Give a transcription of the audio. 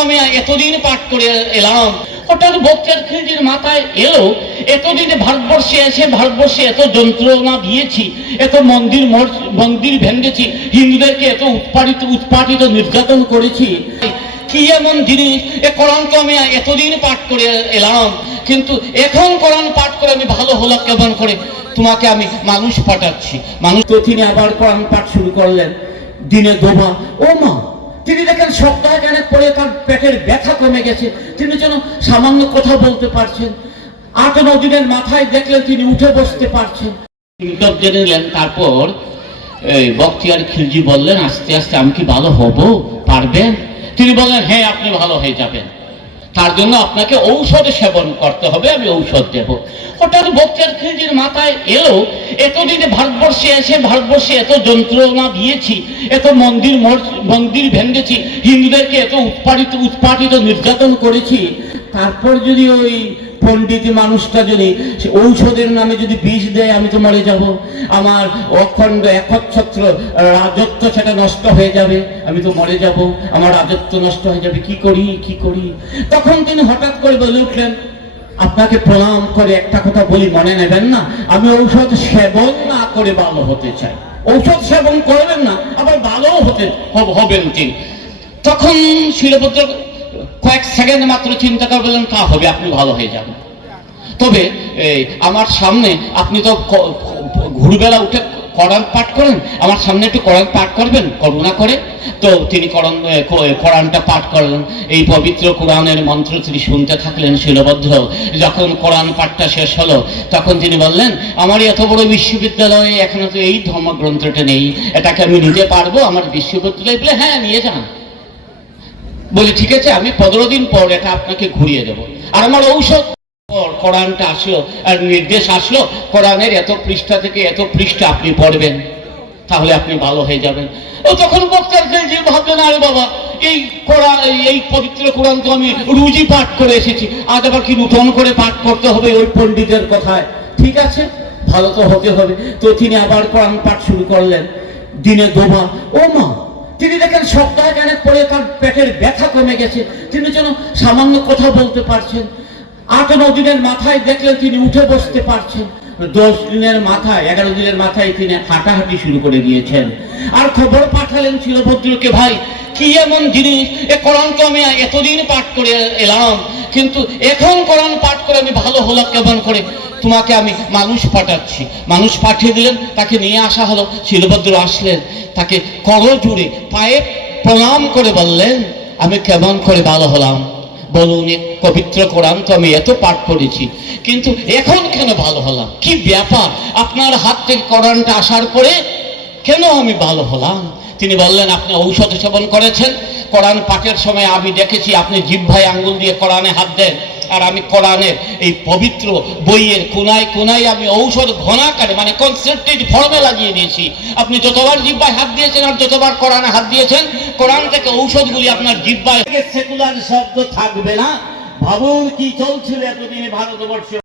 আমি এতদিন পাঠ করে এলাম। হঠাৎ বক্তার খিলজির মাথায় এলো, এতদিনে ভারতবর্ষে এসে ভারতবর্ষে এত যন্ত্রণা দিয়েছি, এত মন্দির মন্দির ভেঙেছি, হিন্দুদেরকে এত উৎপাদিত উৎপাদিত নির্যাতন করেছি। কি এমন জিনিস? এ কোরআন তো আমি এতদিন পাঠ করে এলাম। কিন্তু এখন কোরআন পাঠ করে আমি ভালো হলাম কেমন করে? তোমাকে আমি মানুষ পাঠাচ্ছি। মানুষ তো তিনি আবার কোরআন পাঠ শুরু করলেন। দিনে দোবা। ও মা তিনি দেখেন সপ্তাহে জ্ঞানের পরে তার পেটের ব্যথা কমে গেছে। তিনি যেন সামান্য কথা বলতে পারছেন। আট ন মাথায় দেখলেন তিনি উঠে বসতে পারছেন। সিমটম জেনে নিলেন তারপর এই বক্তিয়ার খিলজি বললেন, আস্তে আস্তে আমি কি ভালো হব? পারবেন? তিনি বললেন হ্যাঁ আপনি ভালো হয়ে যাবেন। তার জন্য আপনাকে ঔষধ সেবন করতে হবে, আমি ঔষধ দেব। হঠাৎ বক্তিয়ার খিলজির মাথায় এলো, এতদিনে ভারতবর্ষে এসে ভারতবর্ষে এত যন্ত্রণা দিয়েছি, এত মন্দির মন্দির ভেঙেছি, হিন্দুদেরকে এত উৎপাদিত উৎপাদিত নির্যাতন করেছি, তারপর যদি ওই পণ্ডিত মানুষটা যদি সে ঔষধের নামে যদি বিষ দেয়, আমি তো মরে যাব। আমার অখণ্ড একচ্ছত্র রাজত্ব সেটা নষ্ট হয়ে যাবে, আমি তো মরে যাব। আমার রাজত্ব নষ্ট হয়ে যাবে, কি করি কি করি? তখন তিনি হঠাৎ করে বলে উঠলেন, আপনাকে প্রণাম করে একটা কথা বলি, মনে নেবেন না? আমি ঔষধ সেবন না করে ভালো হতে চাই। ঔষধ সেবন করবেন না, আবার ভালো হতে, হব- হবেন তিনি। তখন শিলভদ্র কয়েক সেকেন্ড মাত্র চিন্তা করে বললেন তা হবে আপনি ভালো হয়ে যাবেন। তবে এই, আমার সামনে আপনি তো ঘুরবেলা উঠে কোরআন পাঠ করেন আমার সামনে একটু কোরআন পাঠ করবেন করুণা করে। তো তিনি এ, কোরআনটা পাঠ করলেন এই পবিত্র কোরআনের মন্ত্র তিনি শুনতে থাকলেন শিলভদ্র যখন কোরআন পাঠটা শেষ হলো তখন তিনি বললেন আমার এত বড় বিশ্ববিদ্যালয়ে এখনও তো এই ধর্মগ্রন্থটা নেই এটাকে আমি নিতে পারব? আমার বিশ্ববিদ্যালয়ে বলে হ্যাঁ নিয়ে যান। বলি, ঠিক আছে, আমি পনেরো দিন পর এটা আপনাকে ঘুরিয়ে দেবো। আর আমার ঔষধ পর কোরআনটা আসলো, আর নির্দেশ আসলো, কোরআনের এত পৃষ্ঠা থেকে এত পৃষ্ঠা আপনি পড়বেন, তাহলে আপনি ভালো হয়ে যাবেন। ও তখন বক্তার যে ভাবলেন আরে বাবা, এই কোরআন এই- পবিত্র কোরআন তো আমি রুজি পাঠ করে এসেছি। আজ আবার কি নূতন করে পাঠ করতে হবে ওই পণ্ডিতের কথায়? ঠিক আছে, ভালো তো হতে হবে। তো তিনি আবার কোরআন পাঠ শুরু করলেন। দিনে দোবা, ও মা তিনি দেখেন সপ্তাহে কানে পড়ে তার পেটের ব্যথা কমে গেছে। তিনি যেন সামান্য কথা বলতে পারছেন। আট ন দিনের মাথায় দেখলেন তিনি উঠে বসতে পারছেন। দশ দিনের মাথায়, এগারো দিনের মাথায় তিনি হাঁটাহাঁটি শুরু করে দিয়েছেন। আর খবর পাঠালেন শিলভদ্রকে ভাই, কি এমন জিনিস? এ কোরআন তো আমি এতদিন পাঠ করে এলাম। কিন্তু এখন কোরআন কেমন করে, তোমাকে আমি মানুষ পাঠাচ্ছি। মানুষ পাঠিয়ে দিলেন, তাকে নিয়ে আসা হলো। শিলভদ্র আসলেন, তাকে কর জুড়ে পায়ে প্রণাম করে বললেন, আমি কেমন করে ভালো হলাম। বলুন পবিত্র কোরআন তো আমি এত পাঠ করেছি কিন্তু এখন কেন ভালো হলাম? কি ব্যাপার? আপনার হাত থেকে কোরআনটা আসার পরে কেন আমি ভালো হলাম? তিনি বললেন, আপনি ঔষধ সেবন করেছেন কোরআন পাঠের সময় আমি দেখেছি, আপনি জিভ্ভাই আঙ্গুল দিয়ে কোরআনে হাত দেন, আর আমি কোরআনের এই পবিত্র বইয়ের কোনায় কোনায় আমি ঔষধ ঘনাকারে মানে কনসেন্ট্রেট ফর্মে লাগিয়ে দিয়েছি। আপনি যতবার জিব্বায় হাত দিয়েছেন আর যতবার কোরআনে হাত দিয়েছেন, কোরআন থেকে ঔষধগুলি আপনার জিব্বায় সেকুলার শব্দ থাকবে না। ভাবুন কি চলছিল এতদিনে ভারতবর্ষে।